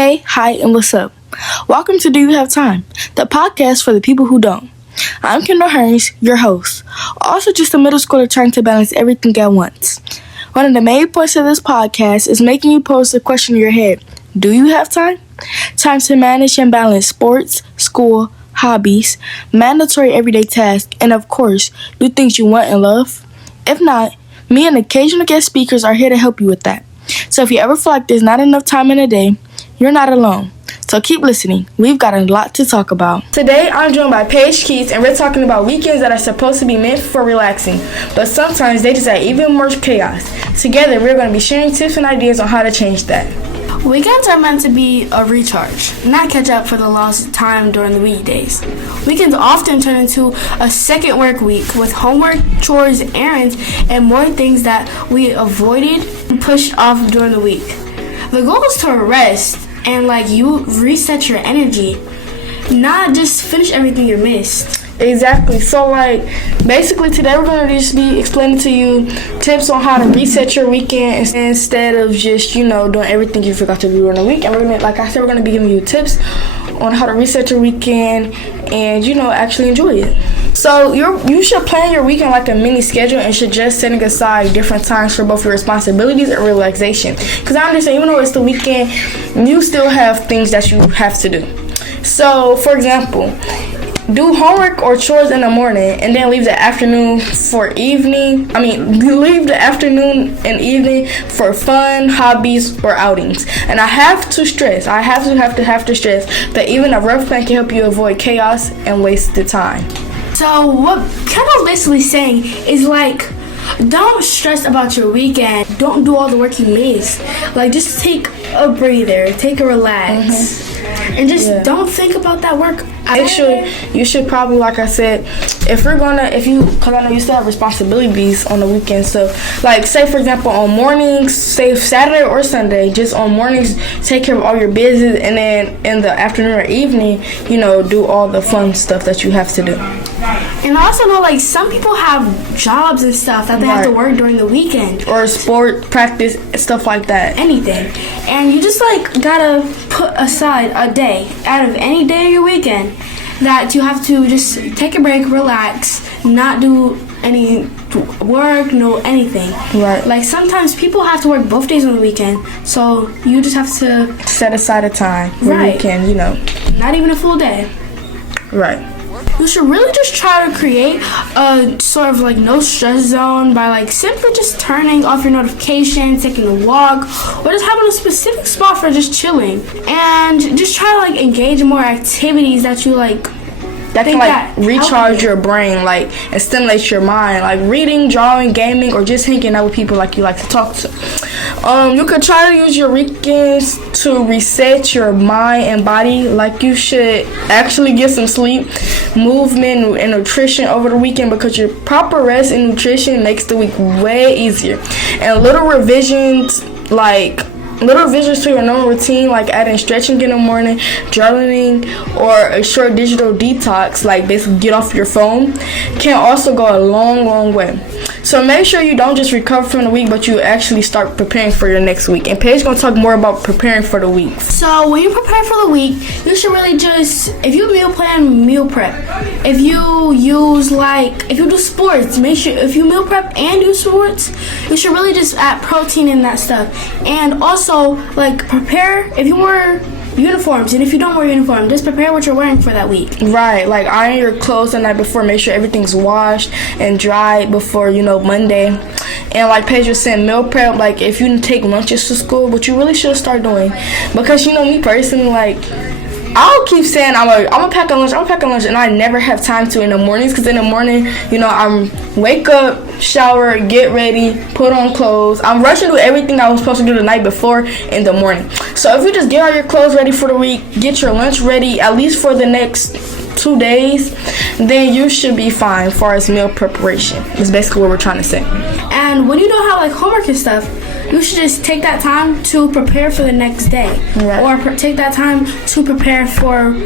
Hey, hi, and what's up? Welcome to Do You Have Time, the podcast for the people who don't. I'm Kendall Hearns, your host, also just a middle schooler trying to balance everything at once. One of the main points of this podcast is making you pose the question in your head, do you have time? Time to manage and balance sports, school, hobbies, mandatory everyday tasks, and of course, do things you want and love? If not, me and occasional guest speakers are here to help you with that. So if you ever feel like there's not enough time in a day, you're not alone. So keep listening. We've got a lot to talk about. Today, I'm joined by Paige Keats, and we're talking about weekends that are supposed to be meant for relaxing, but sometimes they just add even more chaos. Together, we're going to be sharing tips and ideas on how to change that. Weekends are meant to be a recharge, not catch up for the lost time during the weekdays. Weekends often turn into a second work week with homework, chores, errands, and more things that we avoided and pushed off during the week. The goal is to rest and you reset your energy, not just finish everything you missed. Exactly. So basically today we're going to just be explaining to you tips on how to reset your weekend instead of just, doing everything you forgot to do during the week. And we're going to, like I said, we're going to be giving you tips on how to reset your weekend and, actually enjoy it. So you should plan your weekend like a mini schedule and should just setting aside different times for both your responsibilities and relaxation. Because I understand, even though it's the weekend, you still have things that you have to do. So, for example, do homework or chores in the morning and then leave the afternoon and evening for fun, hobbies, or outings. And I have to stress that even a rough plan can help you avoid chaos and wasted time. So what Kendall's basically saying is don't stress about your weekend. Don't do all the work you missed. Just take a breather, take a relax. And just don't think about that work. You should probably, like I said, because I know you still have responsibilities on the weekend. So, say for example, on mornings, say Saturday or Sunday, just on mornings, take care of all your business, and then in the afternoon or evening, do all the fun stuff that you have to do. And I also know, some people have jobs and stuff that they have to work during the weekend. Or sport practice, stuff like that. Anything. And you just, gotta put aside a day out of any day of your weekend that you have to just take a break, relax, not do any work, no anything. Right. Sometimes people have to work both days on the weekend, so you just have to set aside a time where you can, not even a full day. Right. You should really just try to create a sort of no stress zone by simply just turning off your notifications, taking a walk, or just having a specific spot for just chilling. And just try to engage in more activities that you that can recharge your brain, and stimulate your mind, reading, drawing, gaming, or just hanging out with people you like to talk to. You could try to use your weekends to reset your mind and body. You should actually get some sleep, movement, and nutrition over the weekend, because your proper rest and nutrition makes the week way easier. And little revisions to your normal routine, adding stretching in the morning, journaling, or a short digital detox, basically get off your phone, can also go a long, long way. So make sure you don't just recover from the week, but you actually start preparing for your next week. And Paige going to talk more about preparing for the week. So when you prepare for the week, you should really if you meal plan, meal prep. If you if you do sports, make sure if you meal prep and do sports, you should really just add protein in that stuff. And also, prepare if you wear uniforms, and if you don't wear uniform, just prepare what you're wearing for that week. Right, iron your clothes the night before, make sure everything's washed and dried before, Monday. And Paige was saying, meal prep, if you take lunches to school, what you really should start doing, because me personally, I'll keep saying I'm gonna pack a lunch, and I never have time to in the mornings, because in the morning, I'm wake up, shower, get ready, put on clothes. I'm rushing to do everything I was supposed to do the night before in the morning. So if you just get all your clothes ready for the week, get your lunch ready at least for the next 2 days, then you should be fine as far as meal preparation. That's basically what we're trying to say. And when you don't have homework and stuff, you should just take that time to prepare for the next day. Right. Or take that time to prepare for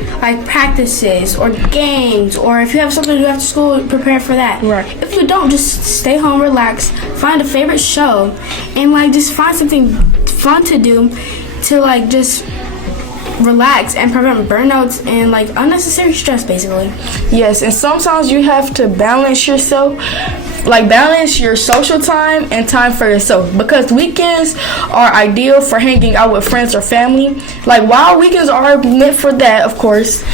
practices or games, or if you have something to do after school, prepare for that. Right. If you don't, just stay home, relax, find a favorite show, and just find something fun to do to just relax and prevent burnouts and like unnecessary stress, basically. Yes, and sometimes you have to balance yourself, like balance your social time and time for yourself, because weekends are ideal for hanging out with friends or family. Like, while weekends are meant for that, of course,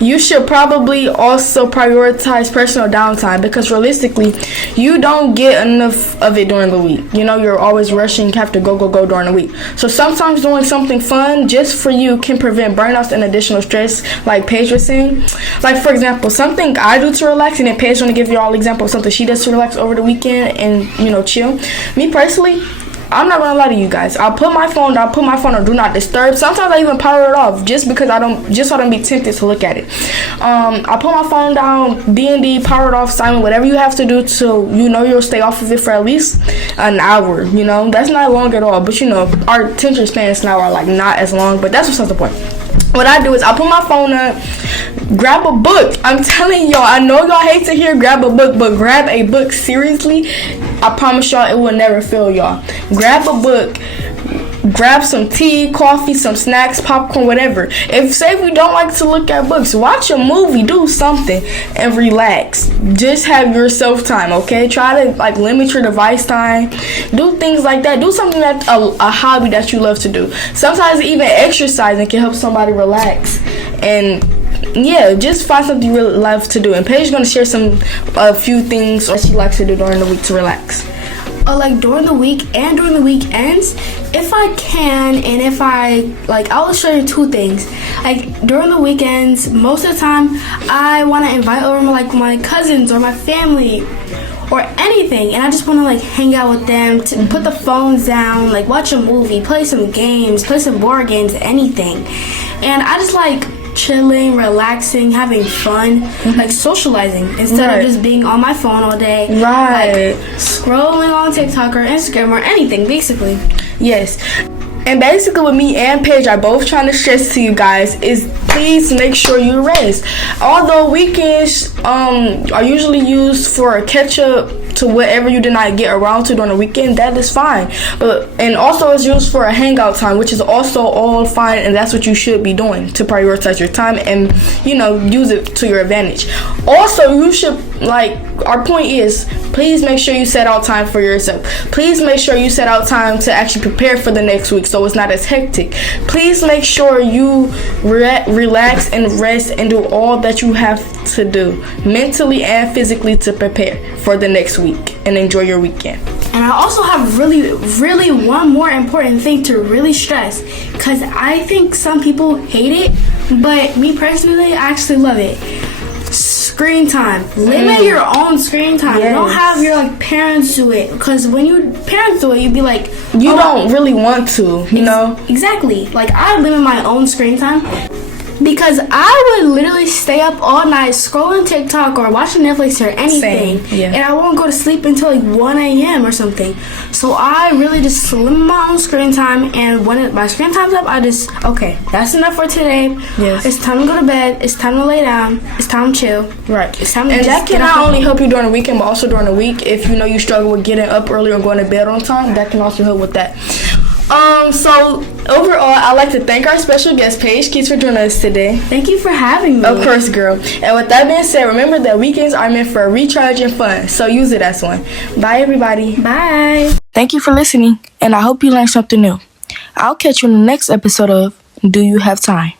you should probably also prioritize personal downtime, because realistically, you don't get enough of it during the week. You know, you're always rushing, have to go during the week. So sometimes doing something fun just for you can prevent burnouts and additional stress, like Paige was saying. Like, for example, something I do to relax, and then Paige want to give you all example of something she does to relax over the weekend and, you know, chill. Me personally, I'm not gonna lie to you guys. I'll put my phone on do not disturb. Sometimes I even power it off just because so I don't be tempted to look at it. I put my phone down, D&D, power it off, silent, whatever you have to do to, you know, you'll stay off of it for at least an hour. You know, that's not long at all. But you know, our attention spans now are like not as long. But that's what's the point. What I do is I put my phone up, grab a book. I'm telling y'all, I know y'all hate to hear grab a book, but grab a book, seriously. I promise y'all it will never fail y'all. Grab a book, grab some tea, coffee, some snacks, popcorn, whatever. If you don't like to look at books, watch a movie, do something, and relax. Just have your self time, okay? Try to like limit your device time. Do things like that. Do something that's a hobby that you love to do. Sometimes even exercising can help somebody relax. And yeah, just find something you really love to do. And Paige is gonna share a few things that she likes to do during the week to relax. Like during the week and during the weekends, if I can, and if I will show you two things. Like during the weekends, most of the time I want to invite over my cousins or my family or anything, and I just want to like hang out with them, to put the phones down, like watch a movie, play some games, play some board games, anything. And I just like chilling, relaxing, having fun, like socializing instead of just being on my phone all day, like scrolling on TikTok or Instagram or anything, basically. Yes. And basically what me and Paige are both trying to stress to you guys is please make sure you rest. Although weekends are usually used for a catch up to whatever you did not get around to during the weekend, that is fine. And also it's used for a hangout time, which is also all fine, and that's what you should be doing to prioritize your time and, you know, use it to your advantage. Also, you should, our point is, please make sure you set out time for yourself. Please make sure you set out time to actually prepare for the next week so it's not as hectic. Please make sure you relax and rest and do all that you have to do mentally and physically to prepare for the next week and enjoy your weekend. And I also have really one more important thing to really stress, because I think some people hate it, but me personally, I actually love it. Screen time. Limit your own screen time. Yes. Don't have your parents do it, because when your parents do it, you'd be like, you don't really want to, you know? Exactly. Like, I limit my own screen time, because I would literally stay up all night scrolling TikTok or watching Netflix or anything. Same, yeah. And I won't go to sleep until 1 a.m. or something. So I really just limit my own screen time, and when my screen time's up, I just, okay, that's enough for today. Yes. It's time to go to bed. It's time to lay down. It's time to chill. Right. It's time to and just that can not only help you during the weekend, but also during the week. If you know you struggle with getting up early or going to bed on time, that can also help with that. So overall, I'd like to thank our special guest, Paige Keys, for joining us today. Thank you for having me. Of course, girl. And with that being said, remember that weekends are meant for recharge and fun, so use it as one. Bye, everybody. Bye. Thank you for listening, and I hope you learned something new. I'll catch you in the next episode of Do You Have Time?